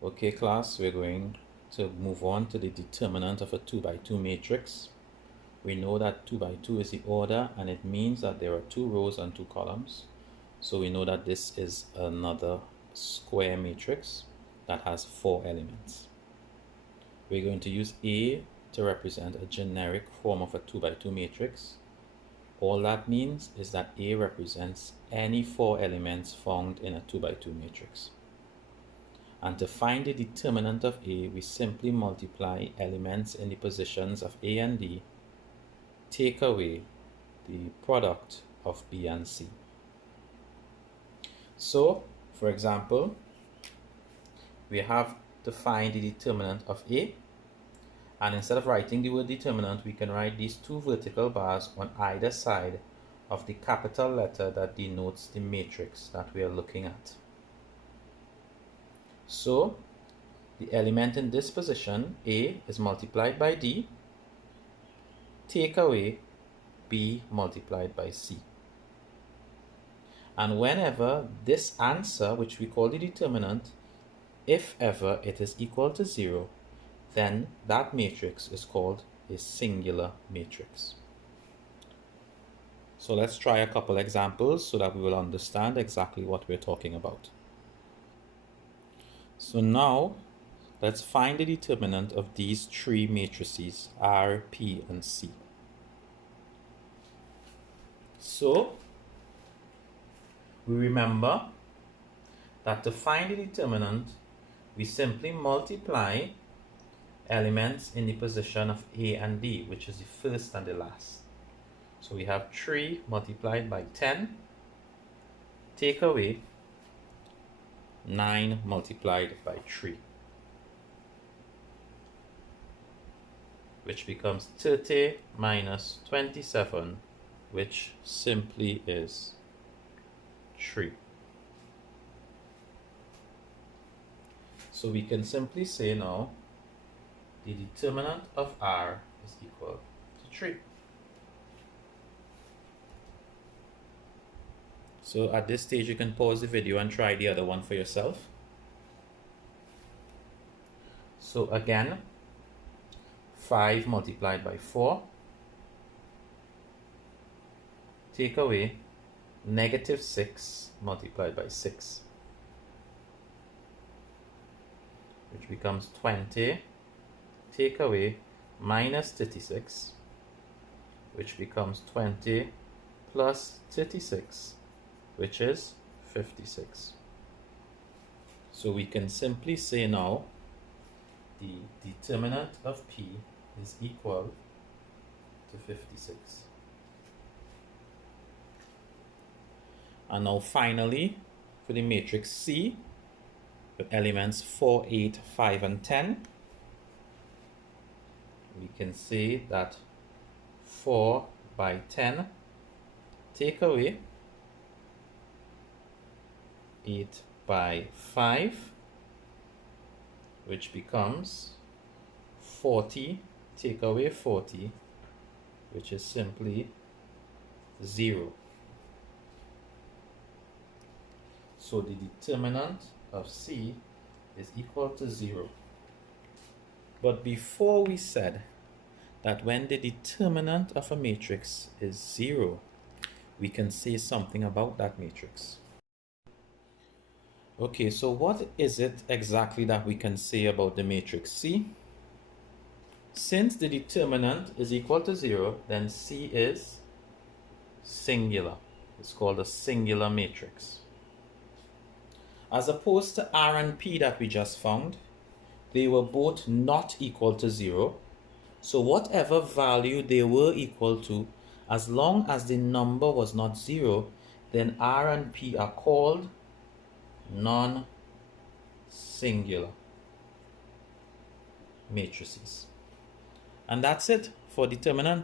Okay, class, we're going to move on to the determinant of a 2 by 2 matrix. We know that 2 by 2 is the order, and it means that there are 2 rows and 2 columns. So we know that this is another square matrix that has 4 elements. We're going to use A to represent a generic form of a 2 by 2 matrix. All that means is that A represents any 4 elements found in a 2 by 2 matrix. And to find the determinant of A, we simply multiply elements in the positions of A and D, take away the product of B and C. So, for example, we have to find the determinant of A, and instead of writing the word determinant, we can write these 2 vertical bars on either side of the capital letter that denotes the matrix that we are looking at. So, the element in this position, A, is multiplied by D, take away B multiplied by C. And whenever this answer, which we call the determinant, if ever it is equal to 0, then that matrix is called a singular matrix. So let's try a couple examples so that we will understand exactly what we're talking about. So now, let's find the determinant of these 3 matrices, R, P, and C. So, we remember that to find the determinant, we simply multiply elements in the position of A and D, which is the first and the last. So we have 3 multiplied by 10, take away 9 multiplied by 3, which becomes 30 minus 27, which simply is 3. So we can simply say now the determinant of R is equal to 3. So at this stage, you can pause the video and try the other one for yourself. So again, 5 multiplied by 4, take away negative 6 multiplied by 6, which becomes 20, take away minus 36, which becomes 20 plus 36, which is 56. So we can simply say now the determinant of P is equal to 56. And now finally, for the matrix C, with elements 4, 8, 5, and 10, we can say that 4 by 10 take away 8 by 5, which becomes 40 take away 40, which is simply 0. So the determinant of C is equal to 0. But before we said that when the determinant of a matrix is 0, we can say something about that matrix. Okay, so what is it exactly that we can say about the matrix C? Since the determinant is equal to 0, then C is singular. It's called a singular matrix. As opposed to R and P that we just found, they were both not equal to 0. So whatever value they were equal to, as long as the number was not 0, then R and P are called non-singular matrices. And that's it for determinant.